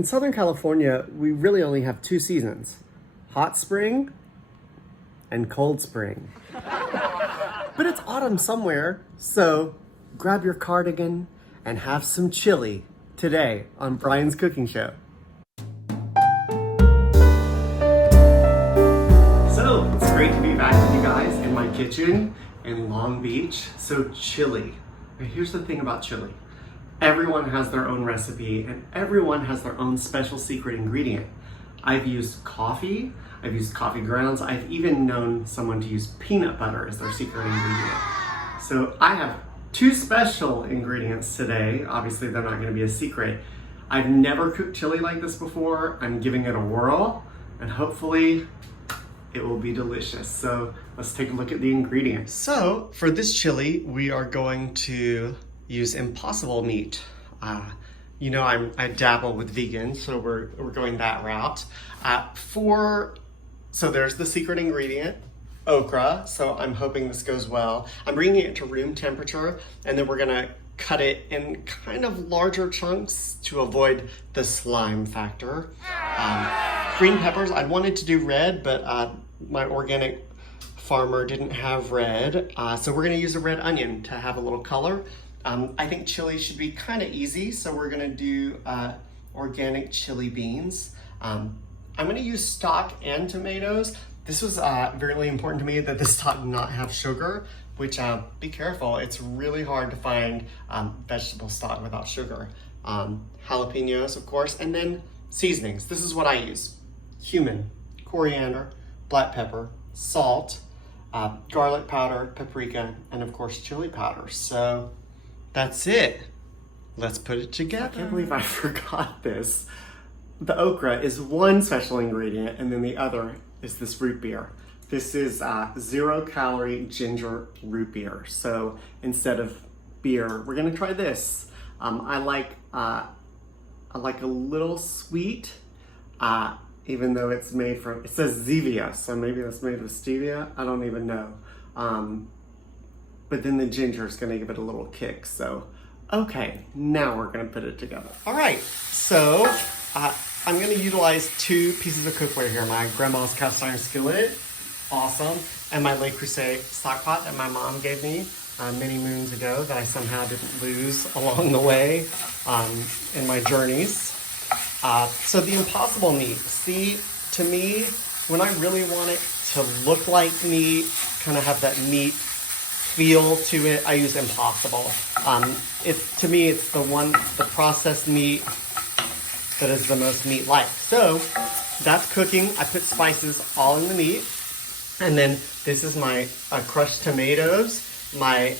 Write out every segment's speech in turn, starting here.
In Southern California, we really only have two seasons, hot spring and cold spring. But it's autumn somewhere, so grab your cardigan and have some chili today on Brian's Cooking Show. So, it's great to be back with you guys in my kitchen in Long Beach. So chili. Now, here's the thing about chili. Everyone has their own recipe and everyone has their own special secret ingredient. I've used coffee, I've used coffee grounds, I've even known someone to use peanut butter as their secret ingredient. So I have two special ingredients today. Obviously they're not gonna be a secret. I've never cooked chili like this before. I'm giving it a whirl and hopefully it will be delicious. So let's take a look at the ingredients. So for this chili, we are going to use impossible meat. You know, I dabble with vegan, so we're going that route. So there's the secret ingredient, okra. So I'm hoping this goes well. I'm bringing it to room temperature, and then we're gonna cut it in kind of larger chunks to avoid the slime factor. Green peppers, I wanted to do red, but my organic farmer didn't have red. So we're gonna use a red onion to have a little color. I think chili should be kind of easy, so we're gonna do organic chili beans. I'm gonna use stock and tomatoes. This was really important to me that the stock not have sugar, which be careful, it's really hard to find vegetable stock without sugar. Jalapenos, of course, and then seasonings. This is what I use. Cumin, coriander, black pepper, salt, garlic powder, paprika, and of course chili powder. So that's it. Let's put it together. I can't believe I forgot this. The okra is one special ingredient, and then the other is this root beer. This is 0-calorie ginger root beer. So instead of beer, we're gonna try this. I like a little sweet, even though it's made from, it says Zevia, so maybe that's made with stevia. I don't even know. But then the ginger is gonna give it a little kick. So, okay, now we're gonna put it together. All right, so I'm gonna utilize two pieces of cookware here. My grandma's cast iron skillet, awesome, and my Le Creuset stock pot that my mom gave me many moons ago that I somehow didn't lose along the way in my journeys. So the impossible meat, see, to me, when I really want it to look like meat, kind of have that meat feel to it, I use impossible. To me, it's the processed meat that is the most meat-like. So that's cooking. I put spices all in the meat. And then this is my crushed tomatoes, my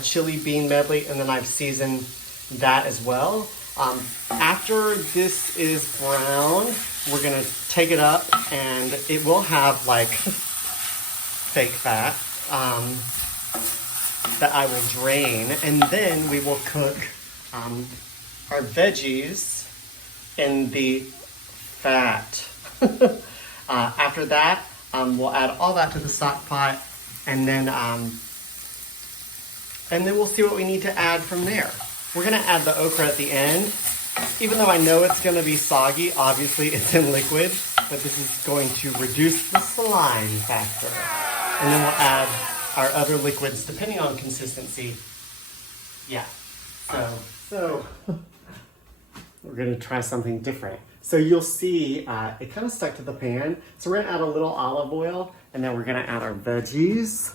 chili bean medley, and then I've seasoned that as well. After this is brown, we're gonna take it up and it will have like fake fat that I will drain, and then we will cook our veggies in the fat. After that, we'll add all that to the stock pot, and then we'll see what we need to add from there. We're gonna add the okra at the end. Even though I know it's gonna be soggy, obviously it's in liquid, but this is going to reduce the slime factor. And then we'll add our other liquids depending on consistency. Yeah, so we're gonna try something different. So you'll see it kind of stuck to the pan. So we're gonna add a little olive oil, and then we're gonna add our veggies,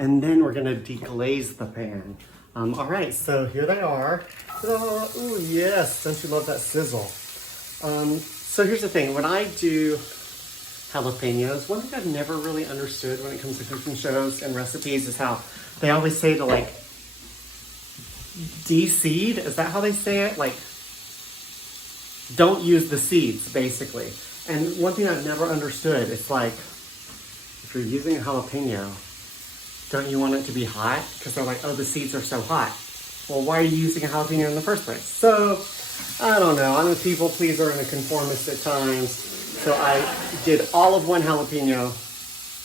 and then we're gonna deglaze the pan. All right, so here they are. Oh yes, don't you love that sizzle? So here's the thing, when I do jalapenos, one thing I've never really understood when it comes to cooking shows and recipes is how they always say to like de-seed, is that how they say it? Like, don't use the seeds, basically. And one thing I've never understood, it's like, if you're using a jalapeno, don't you want it to be hot? Because they're like, oh, the seeds are so hot. Well, why are you using a jalapeno in the first place? So, I don't know. I'm a people pleaser and a conformist at times. So I did all of one jalapeno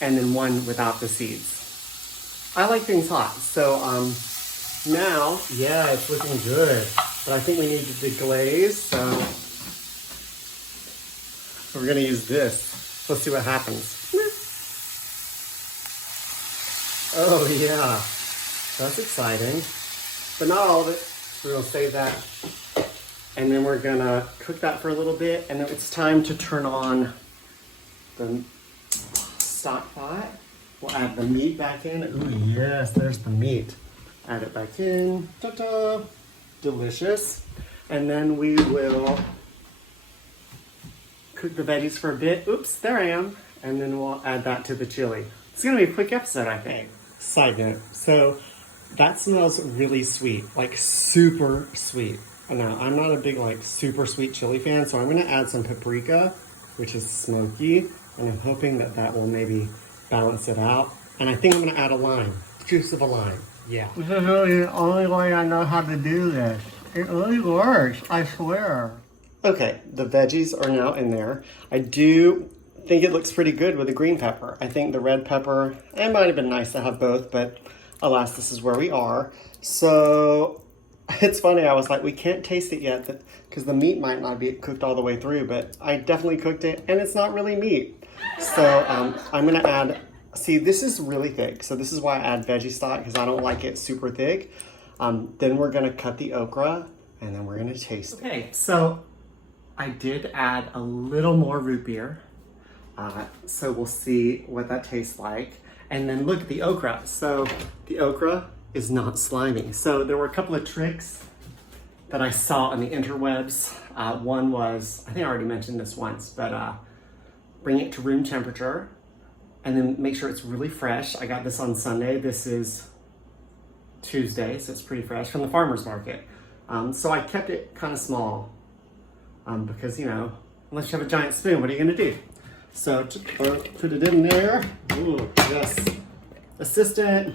and then one without the seeds. I like things hot. So now, yeah, it's looking good. But I think we need to deglaze. So So we're gonna use this. Let's see what happens. Oh yeah, that's exciting. But not all of it. We're gonna save that. And then we're gonna cook that for a little bit. And then it's time to turn on the stock pot. We'll add the meat back in. Ooh, yes, there's the meat. Add it back in. Ta-da! Delicious. And then we will cook the veggies for a bit. Oops, there I am. And then we'll add that to the chili. It's gonna be a quick episode, I think. Side note. So that smells really sweet, like super sweet. Now, I'm not a big like super sweet chili fan, so I'm gonna add some paprika, which is smoky, and I'm hoping that that will maybe balance it out. And I think I'm gonna add a lime, juice of a lime. Yeah. This is really the only way I know how to do this. It really works, I swear. Okay, the veggies are now in there. I do think it looks pretty good with the green pepper. I think the red pepper, it might have been nice to have both, but alas, this is where we are. So it's funny, I was like, we can't taste it yet because the meat might not be cooked all the way through, but I definitely cooked it and it's not really meat. So I'm gonna add, see, this is really thick. So this is why I add veggie stock, because I don't like it super thick. Then we're gonna cut the okra and then we're gonna taste it. Okay, so I did add a little more root beer. So we'll see what that tastes like. And then look at the okra. So the okra is not slimy. So there were a couple of tricks that I saw on the interwebs. One was, I think I already mentioned this once, but bring it to room temperature and then make sure it's really fresh. I got this on Sunday. This is Tuesday, so it's pretty fresh from the farmer's market. So I kept it kind of small because, you know, unless you have a giant spoon, what are you gonna do? So put it in there. Ooh, yes. Assistant.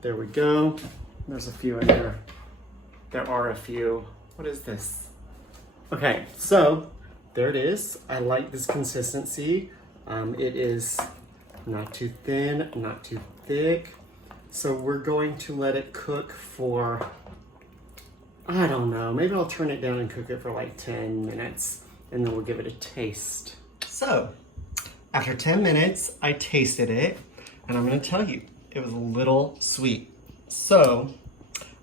There we go. There's a few in there. There are a few. What is this? Okay, so there it is. I like this consistency. It is not too thin, not too thick. So we're going to let it cook for, I don't know, maybe I'll turn it down and cook it for like 10 minutes and then we'll give it a taste. So, after 10 minutes, I tasted it, and I'm gonna tell you, it was a little sweet. So,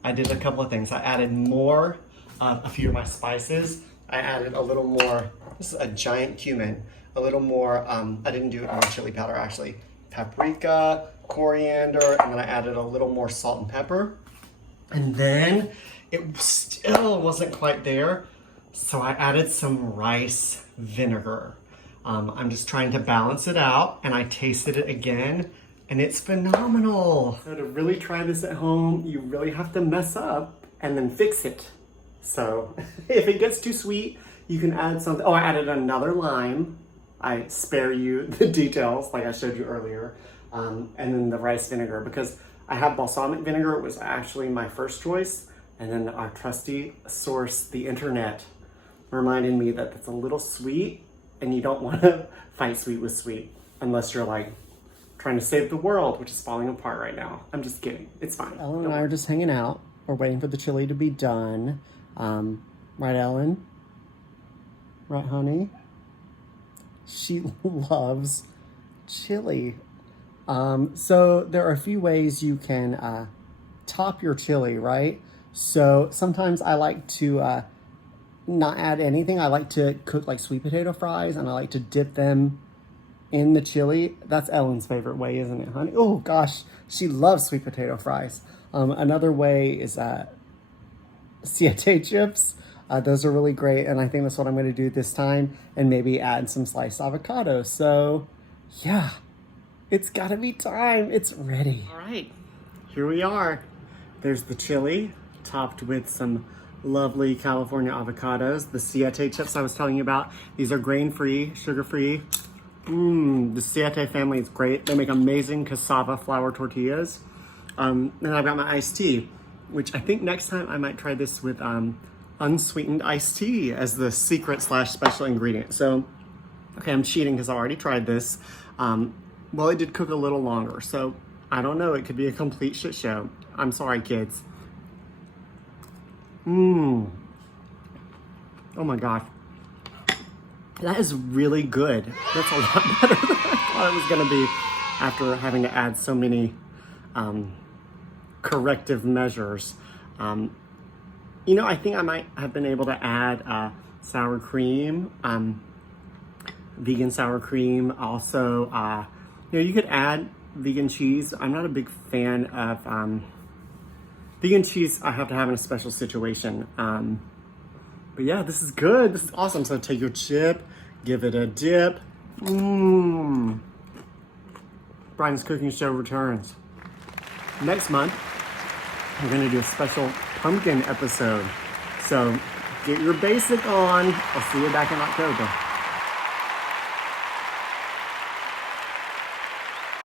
I did a couple of things. I added more of a few of my spices. I added a little more, this is a giant cumin, a little more, I didn't do it on chili powder actually, paprika, coriander, and then I added a little more salt and pepper. And then, it still wasn't quite there, so I added some rice vinegar. I'm just trying to balance it out, and I tasted it again, and it's phenomenal. So to really try this at home, you really have to mess up and then fix it. So if it gets too sweet, you can add something. Oh, I added another lime. I spare you the details like I showed you earlier. And then the rice vinegar, because I have balsamic vinegar. It was actually my first choice. And then our trusty source, the internet, reminded me that it's a little sweet. And you don't want to fight sweet with sweet unless you're like trying to save the world, which is falling apart right now. I'm just kidding. It's fine. Ellen and I are just hanging out. We're waiting for the chili to be done. Right, Ellen? Right, honey? She loves chili. So there are a few ways you can top your chili, right? So sometimes I like to not add anything. I like to cook like sweet potato fries, and I like to dip them in the chili. That's Ellen's favorite way, isn't it, honey? Oh gosh, she loves sweet potato fries. Another way is siete chips. Those are really great, and I think that's what I'm going to do this time, and maybe add some sliced avocado. So yeah, it's gotta be time. It's ready. All right, here we are. There's the chili topped with some lovely California avocados. The siete chips I was telling you about. These are grain-free, sugar-free. The siete family is great. They make amazing cassava flour tortillas. And I've got my iced tea, which I think next time I might try this with unsweetened iced tea as the secret / special ingredient. So, okay, I'm cheating because I already tried this. Well, it did cook a little longer, so I don't know. It could be a complete shit show. I'm sorry, kids. Oh my gosh. That is really good. That's a lot better than I thought it was gonna be after having to add so many corrective measures. You know, I think I might have been able to add sour cream, vegan sour cream. Also, you know, you could add vegan cheese. I'm not a big fan of vegan cheese. I have to have in a special situation. But yeah, this is good. This is awesome. So take your chip, give it a dip. Brian's Cooking Show returns. Next month, we're gonna do a special pumpkin episode. So get your basic on. I'll see you back in October.